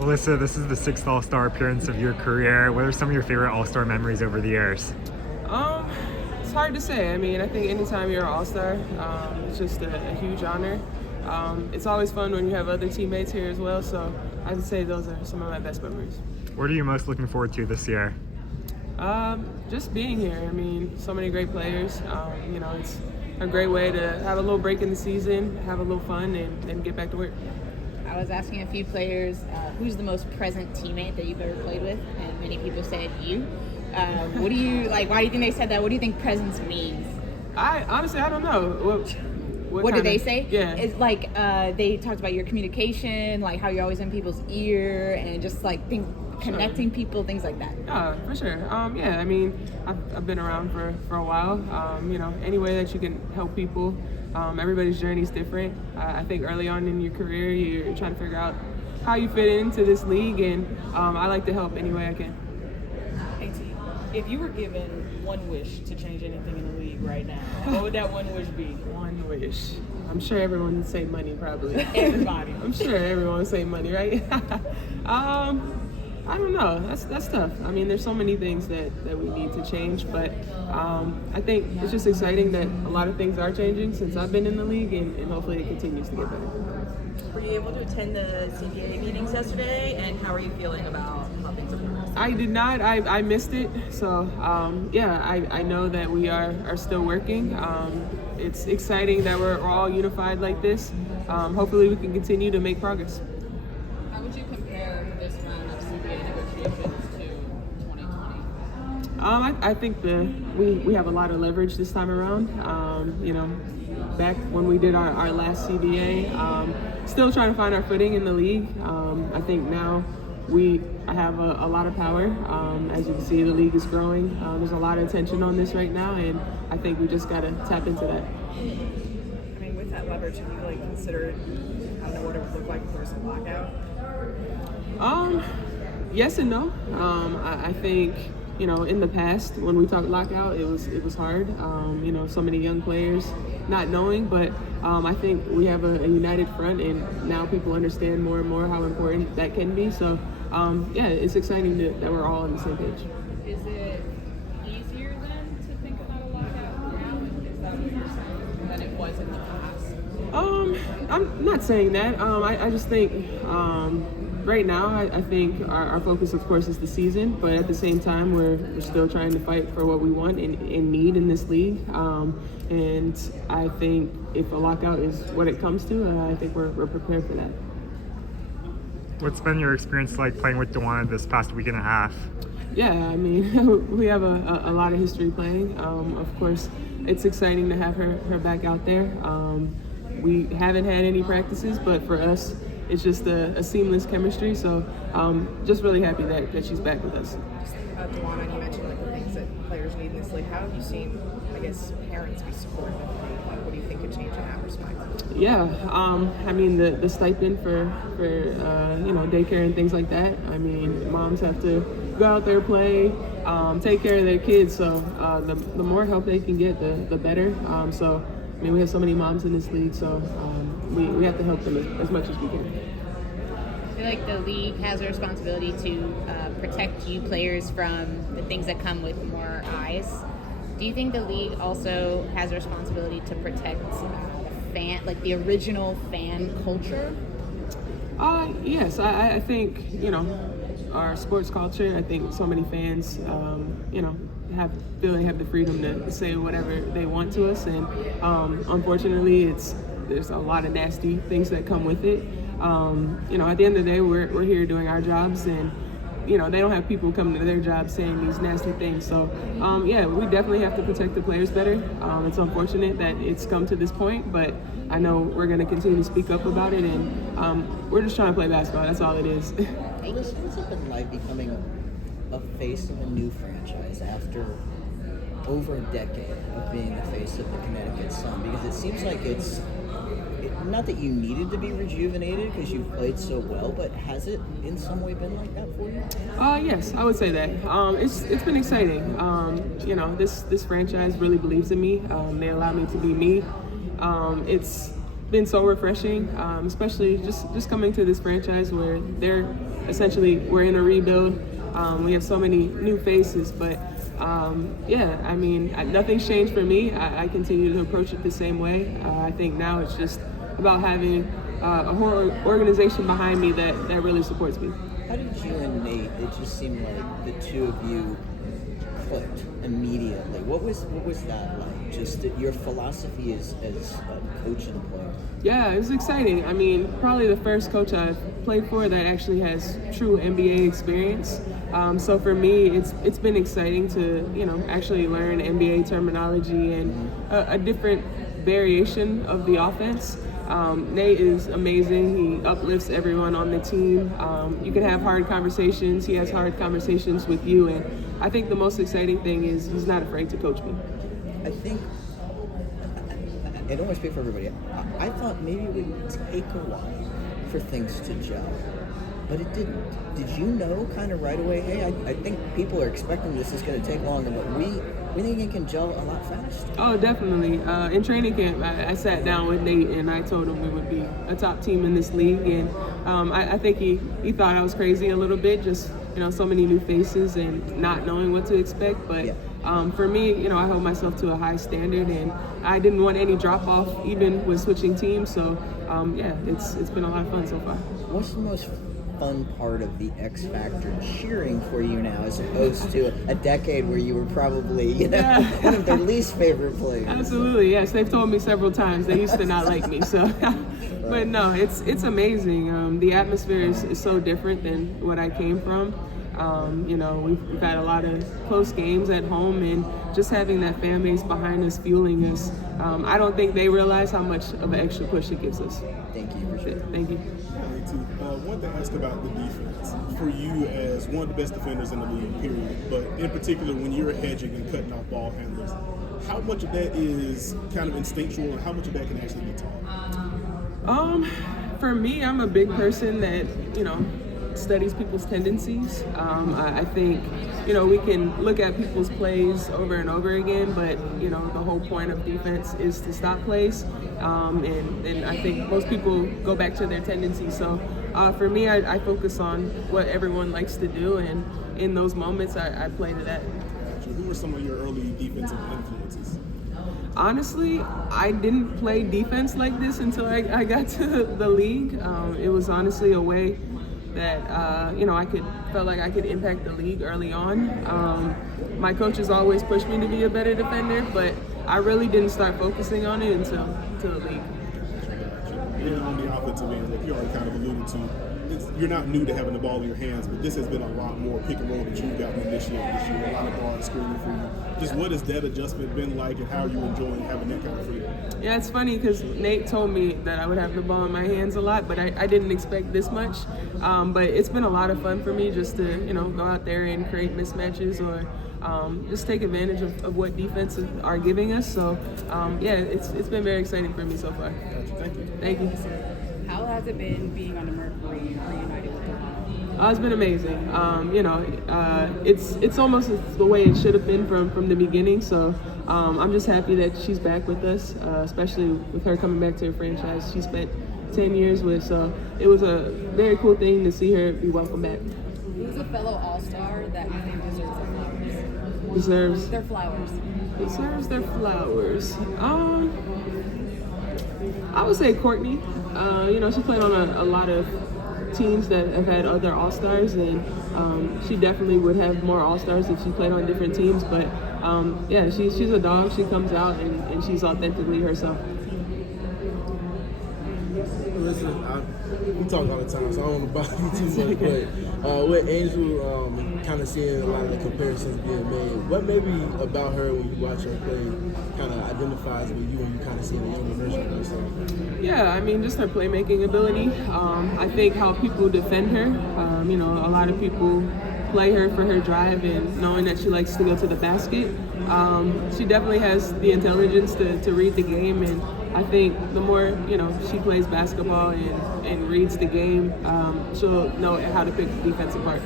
Alyssa, this is the sixth All-Star appearance of your career. What are some of your favorite All-Star memories over the years? It's hard to say. I mean, I think anytime you're an All-Star, it's just a huge honor. It's always fun when you have other teammates here as well, so I would say those are some of my best memories. What are you most looking forward to this year? Just being here. I mean, so many great players. It's a great way to have a little break in the season, have a little fun, and then get back to work. I was asking a few players who's the most present teammate that you've ever played with, and many people said you. What do you like? Why do you think they said that? What do you think presence means? I honestly don't know. What did they say? Yeah, it's like they talked about your communication, like how you're always in people's ear, and just like connecting people, things like that. For sure. Yeah, I mean, I've been around for a while. Any way that you can help people. Everybody's journey is different. I think early on in your career, you're trying to figure out how you fit into this league, and I like to help any way I can. If you were given one wish to change anything in the league right now, what would that one wish be? One wish. I'm sure everyone would say money, probably. Everybody. I'm sure everyone would say money, right? I don't know. That's tough. I mean, there's so many things that we need to change, but I think it's just exciting that a lot of things are changing since I've been in the league, and hopefully it continues to get better. Were you able to attend the CBA meetings yesterday, and how are you feeling about how things are progressing? I did not. I missed it. So, I know that we are still working. It's exciting that we're all unified like this. Hopefully we can continue to make progress. How would you compare this round of CBA negotiations to 2020? I think we have a lot of leverage this time around. Back when we did our last CBA, still trying to find our footing in the league. I think now I have a lot of power. As you can see, the league is growing. There's a lot of attention on this right now, and I think we just got to tap into that. I mean, with that leverage, have you considered, I don't know what it would look like if there's a lockout? Yes and no. I think in the past when we talked lockout, it was hard. So many young players not knowing, but I think we have a united front, and now people understand more and more how important that can be. So it's exciting that we're all on the same page. Is it easier then to think about a lockout now? Is that what you're saying, than it was in the past? I'm not saying that. I just think right now, I think our focus, of course, is the season, but at the same time, we're still trying to fight for what we want and need in this league. And I think if a lockout is what it comes to, I think we're prepared for that. What's been your experience like playing with Dawana this past week and a half? Yeah, I mean, we have a lot of history playing. Of course, it's exciting to have her back out there. We haven't had any practices, but for us, it's just a seamless chemistry. So just really happy that she's back with us. Just thinking about Dawana, you mentioned the things that players need in this league. How have you seen, parents be supportive of the league? What do you think could change in that respect? Yeah, I mean the stipend for daycare and things like that. I mean, moms have to go out there, play, take care of their kids. So the more help they can get, the better. So I mean, we have so many moms in this league, so we have to help them as much as we can. I feel like the league has a responsibility to protect you players from the things that come with more eyes. Do you think the league also has a responsibility to protect the original fan culture? Yes, I think our sports culture. I think so many fans, feel they have the freedom to say whatever they want to us, and unfortunately, there's a lot of nasty things that come with it. At the end of the day, we're here doing our jobs, and they don't have people coming to their jobs saying these nasty things. So we definitely have to protect the players better. It's unfortunate that it's come to this point, but I know we're going to continue to speak up about it, and we're just trying to play basketball. That's all it is. Alyssa, what's it been like becoming a face of a new franchise after over a decade of being the face of the Connecticut Sun? Because it seems like it's not that you needed to be rejuvenated because you've played so well, but has it in some way been like that for you? Yes, I would say that. It's been exciting. This franchise really believes in me. They allow me to be me. It's been so refreshing, especially just coming to this franchise where they're essentially we're in a rebuild. We have so many new faces, but yeah, I mean, nothing's changed for me. I continue to approach it the same way. I think now it's just about having a whole organization behind me that really supports me. How did you and Nate, it just seemed like the two of you clicked immediately. What was that like? Just your philosophy as a coach and a player? Yeah, it was exciting. I mean, probably the first coach I've played for that actually has true NBA experience. So for me, it's been exciting to actually learn NBA terminology and a different variation of the offense. Nate is amazing. He uplifts everyone on the team. You can have hard conversations. He has hard conversations with you, and I think the most exciting thing is he's not afraid to coach me. I think, I don't want to speak for everybody, I thought maybe it would take a while for things to gel, but it didn't. Did you know kind of right away, hey, I think people are expecting this is going to take longer, but we think it can gel a lot faster? Oh, definitely. In training camp, I sat down with Nate and I told him we would be a top team in this league, and I think he thought I was crazy a little bit, just so many new faces and not knowing what to expect, but yeah. For me, I hold myself to a high standard, and I didn't want any drop off even with switching teams. So yeah, it's been a lot of fun so far. What's the most fun part of the X Factor cheering for you now, as opposed to a decade where you were probably one of their least favorite players? Absolutely, yes. They've told me several times they used to not like me. So, but no, it's amazing. The atmosphere is so different than what I came from. We've had a lot of close games at home, and just having that fan base behind us, fueling us. I don't think they realize how much of an extra push it gives us. Thank you for sure. Thank you. One thing to ask about the defense. For you as one of the best defenders in the league, period, but in particular when you're hedging and cutting off ball handlers, how much of that is kind of instinctual and how much of that can actually be taught? For me, I'm a big person that, studies people's tendencies. I think, we can look at people's plays over and over again, but, the whole point of defense is to stop plays. And I think most people go back to their tendencies. So for me, I focus on what everyone likes to do, and in those moments, I play to that. Who were some of your early defensive influences? Honestly, I didn't play defense like this until I got to the league. It was honestly a way that I felt like I could impact the league early on. My coaches always pushed me to be a better defender, but I really didn't start focusing on it until the league. And on the offensive end, like you already kind of alluded to, you're not new to having the ball in your hands, but this has been a lot more pick and roll that you've gotten initiated this year. A lot of guards screening for you. Just what has that adjustment been like, and how are you enjoying having that kind of freedom? Yeah, it's funny because Nate told me that I would have the ball in my hands a lot, but I didn't expect this much. But it's been a lot of fun for me just to go out there and create mismatches or just take advantage of what defenses are giving us. So yeah, it's been very exciting for me so far. Thank you. Thank you. How has it been being on the Mercury reunited with her? It's been amazing. It's almost the way it should have been from the beginning. So I'm just happy that she's back with us, especially with her coming back to her franchise she spent 10 years with. So it was a very cool thing to see her be welcome back. Who's a fellow All-Star that you think deserves their flowers? Deserves their flowers. Deserves their flowers. I would say Courtney. She played on a lot of teams that have had other All-Stars, and she definitely would have more All-Stars if she played on different teams. But yeah, she's a dog. She comes out and she's authentically herself. Listen, we talk all the time, so I don't want to bother you too much. But with Angel, kind of seeing a lot of the comparisons being made, what maybe about her when you watch her play kind of identifies with you when you kind of see the younger version of herself? Yeah, I mean, just her playmaking ability. I think how people defend her. A lot of people play her for her drive and knowing that she likes to go to the basket. She definitely has the intelligence to read the game, and I think the more she plays basketball and reads the game, she'll know how to pick the defense apart.